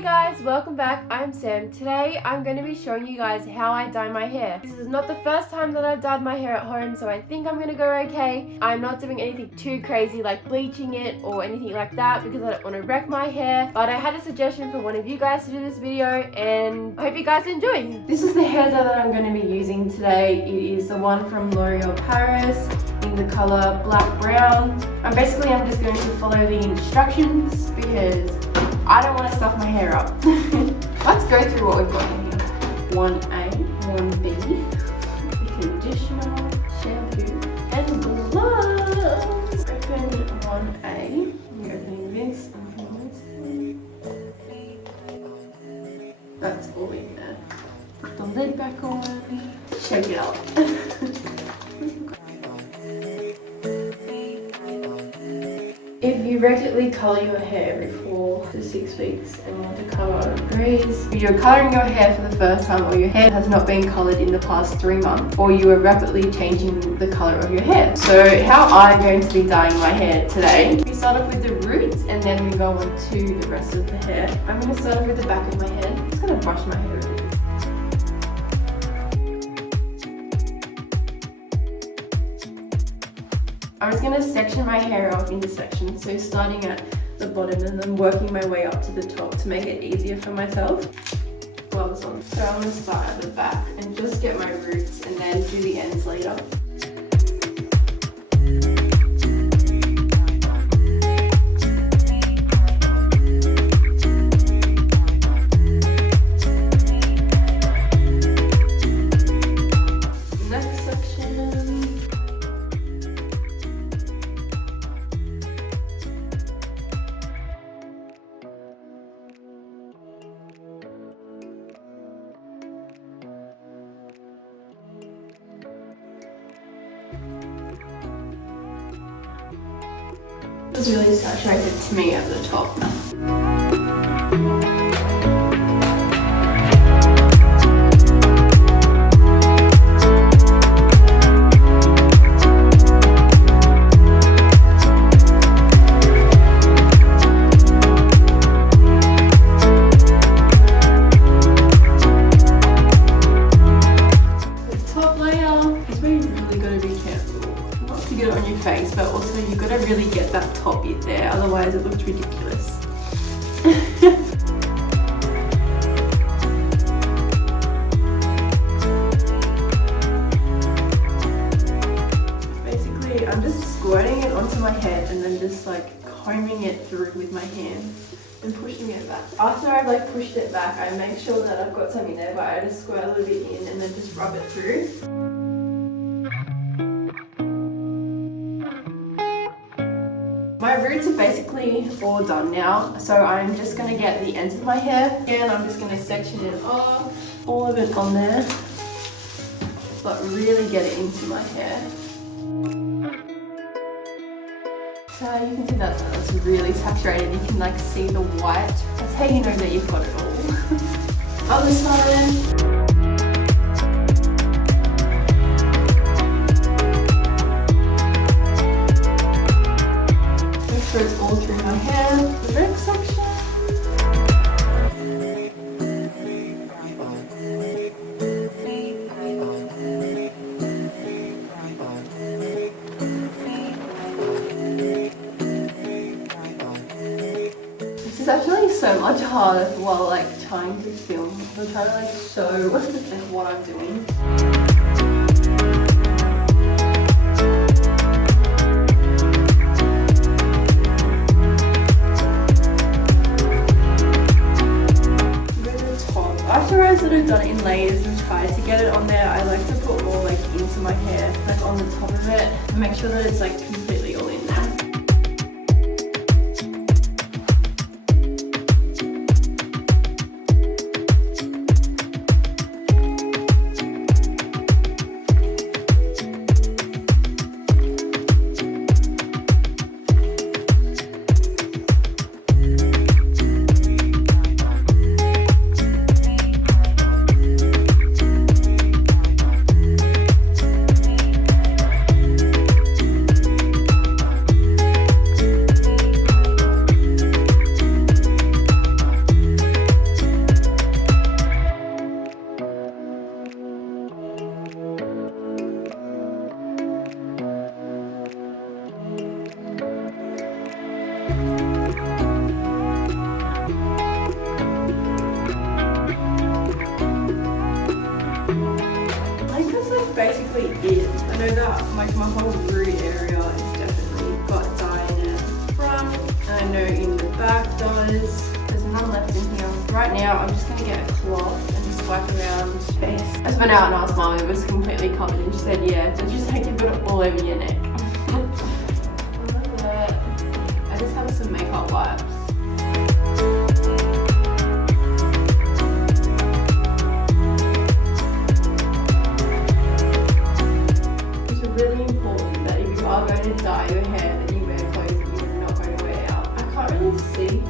Hey guys, welcome back. I'm Sam. Today I'm going to be showing you guys how I dye my hair. This is not the first time that I've dyed my hair at home, so I think I'm going to go okay. I'm not doing anything too crazy like bleaching it or anything like that because I don't want to wreck my hair. But I had a suggestion for one of you guys to do this video and I hope you guys enjoy. This is the hair dye that I'm going to be using today. It is the one from L'Oreal Paris in the color black brown. I'm just going to follow the instructions because I don't want to stuff my hair up. Let's go through what we've got in here. 1A, 1B, conditioner, shampoo, and gloves. Open 1A. I'm opening this. That's all in there. Put the lid back on. Shake it up. If you regularly colour your hair every 4 to 6 weeks and want to colour grease, if you're colouring your hair for the first time or your hair has not been coloured in the past 3 months, or you are rapidly changing the colour of your hair. So how I'm going to be dyeing my hair today, we start off with the roots and then we go on to the rest of the hair. I'm going to start off with the back of my head. I'm just going to brush my hair a bit. I'm just going to section my hair off into sections, so starting at the bottom and then working my way up to the top to make it easier for myself. Gloves on. So I'm going to start at the back and just get my roots and then do the ends later. It's really saturated to me at the top. Get it on your face, but also you've got to really get that top bit there, otherwise it looks ridiculous. Basically, I'm just squirting it onto my head and then just like combing it through with my hand and pushing it back. After I've like pushed it back, I make sure that I've got something there, but I just squirt a little bit in and then just rub it through. My roots are basically all done now, so I'm just going to get the ends of my hair. Again, I'm just going to section it off, all of it on there, but really get it into my hair. So you can see that's really saturated. You can like see the white. That's how you know that you've got it all. Other side. Sure it's all through my hair. The next section. This is actually so much harder while like trying to film. I'm trying to like show like what I'm doing. After I've sort of done it in layers and tried to get it on there, I like to put more like into my hair, like on the top of it, and make sure that it's like completely all in there. know that like my whole root area is definitely got dye in it. Front, and I know in the back does. There's none left in here. Right now, I'm just gonna get a cloth and just wipe around the face. I just went out and asked Mum, it was completely covered, and she said, yeah. So just like you put it all over your neck. I just have some makeup wipes. It's really important that if you are going to dye your hair, that you wear clothes that you're not going to wear out. I can't really see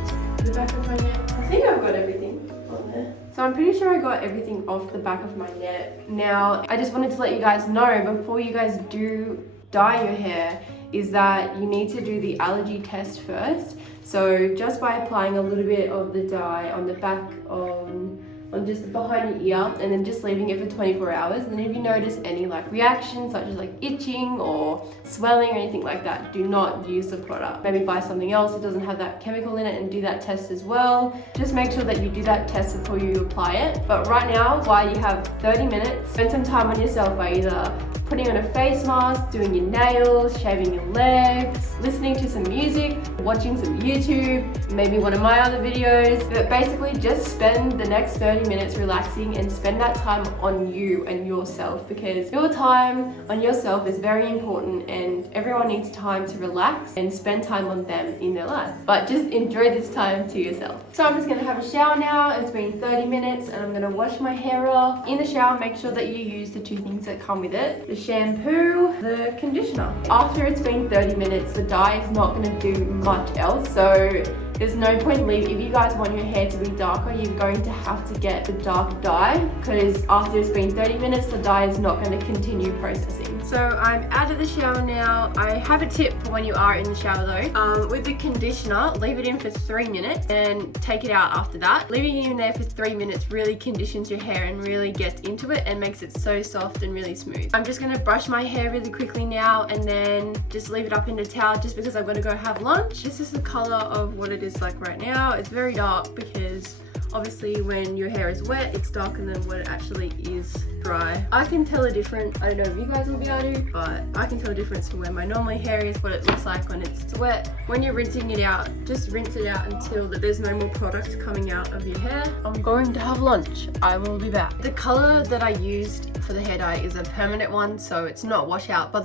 the back of my neck. I think I've got everything on there. So I'm pretty sure I got everything off the back of my neck. Now, I just wanted to let you guys know before you guys do dye your hair is that you need to do the allergy test first. So just by applying a little bit of the dye on the back on just behind your ear and then just leaving it for 24 hours, and then if you notice any like reactions such as like itching or swelling or anything like that, do not use the product. Maybe buy something else that doesn't have that chemical in it and do that test as well. Just make sure that you do that test before you apply it. But right now, while you have 30 minutes, spend some time on yourself by either putting on a face mask, doing your nails, shaving your legs, listening to some music, watching some YouTube, maybe one of my other videos. But basically just spend the next 30 minutes relaxing and spend that time on you and yourself, because your time on yourself is very important and everyone needs time to relax and spend time on them in their life. But just enjoy this time to yourself. So I'm just gonna have a shower now. It's been 30 minutes and I'm gonna wash my hair off. In the shower, make sure that you use the two things that come with it. The shampoo, the conditioner. After it's been 30 minutes, the dye is not going to do much else, so there's no point leaving. If you guys want your hair to be darker, you're going to have to get the dark dye, because after it's been 30 minutes, the dye is not going to continue processing. So I'm out of the shower now. I have a tip for when you are in the shower though. With the conditioner, leave it in for 3 minutes and take it out after that. Leaving it in there for 3 minutes really conditions your hair and really gets into it and makes it so soft and really smooth. I'm just going to brush my hair really quickly now and then just leave it up in the towel just because I'm going to go have lunch. This is the color of what it is like right now. It's very dark because obviously when your hair is wet, it's darker than what it actually is dry. I can tell a difference. I don't know if you guys will be able to, but I can tell a difference from where my normal hair is, what it looks like when it's wet. When you're rinsing it out, just rinse it out until there's no more product coming out of your hair. I'm going to have lunch. I will be back. The color that I used for the hair dye is a permanent one, so it's not wash out, but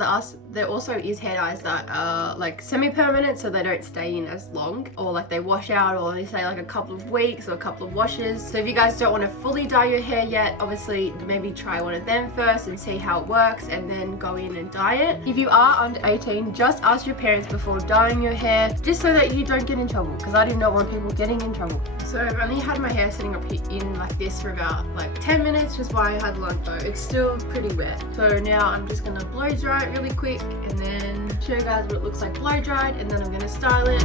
there also is hair dyes that are like semi-permanent, so they don't stay in as long, or like they wash out, or they stay like a couple of weeks or a couple of washes. So if you guys don't want to fully dye your hair yet, obviously maybe try one of them first and see how it works and then go in and dye it. If you are under 18, just ask your parents before dyeing your hair, just so that you don't get in trouble, because I do not want people getting in trouble. So I've only had my hair sitting up in like this for about like 10 minutes just while I had lunch though. It's still pretty wet. So now I'm just gonna blow dry it really quick and then show you guys what it looks like blow dried, and then I'm gonna style it.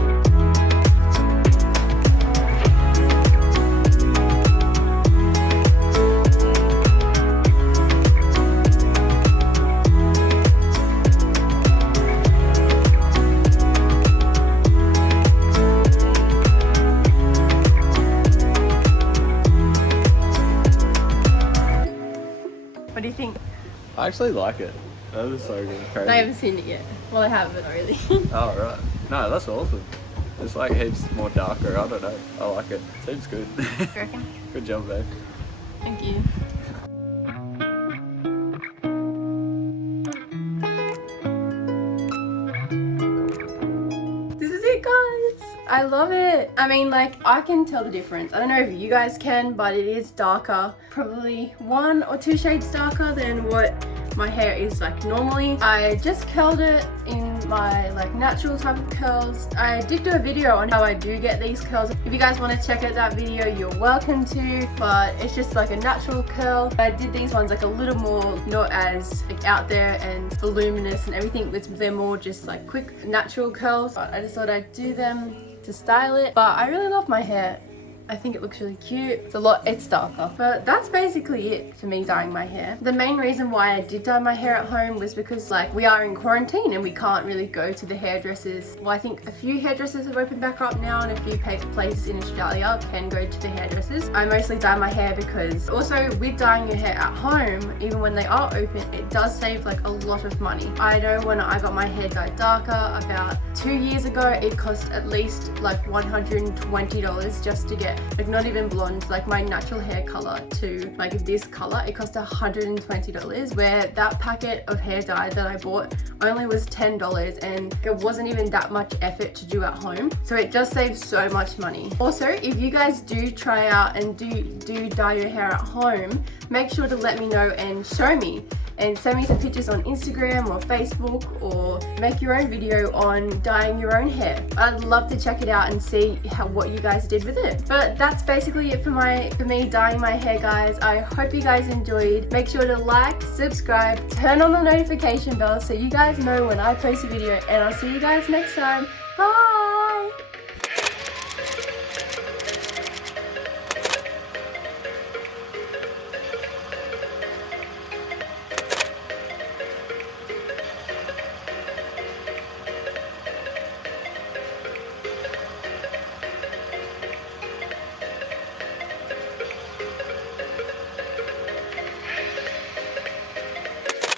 What do you think? I actually like it. That is so good. Crazy. I haven't seen it yet. Well, I haven't really. Oh, right. No, that's awesome. It's like heaps more darker. I don't know. I like it. Seems good. You reckon? Good job, babe. Thank you. This is it, guys. I love it. I mean, like, I can tell the difference. I don't know if you guys can, but it is darker. Probably 1 or 2 shades darker than what my hair is like normally. I just curled it in my like natural type of curls. I did do a video on how I do get these curls. If you guys want to check out that video, you're welcome to, but it's just like a natural curl. I did these ones like a little more not as like out there and voluminous and everything. They're more just like quick natural curls, but I just thought I'd do them to style it. But I really love my hair. I think it looks really cute. It's darker. But that's basically it for me dyeing my hair. The main reason why I did dye my hair at home was because like we are in quarantine and we can't really go to the hairdressers. Well, I think a few hairdressers have opened back up now and a few places in Australia can go to the hairdressers. I mostly dye my hair because also with dyeing your hair at home, even when they are open, it does save like a lot of money. I know when I got my hair dyed darker about 2 years ago, it cost at least like $120 just to get like not even blonde, like my natural hair color to like this color. It cost $120, where that packet of hair dye that I bought only was $10 and it wasn't even that much effort to do at home. So it just saves so much money. Also, if you guys do try out and do dye your hair at home, make sure to let me know and show me and send me some pictures on Instagram or Facebook, or make your own video on dyeing your own hair. I'd love to check it out and see what you guys did with it. But that's basically it for me dyeing my hair, guys. I hope you guys enjoyed. Make sure to like, subscribe, turn on the notification bell so you guys know when I post a video, and I'll see you guys next time. Bye!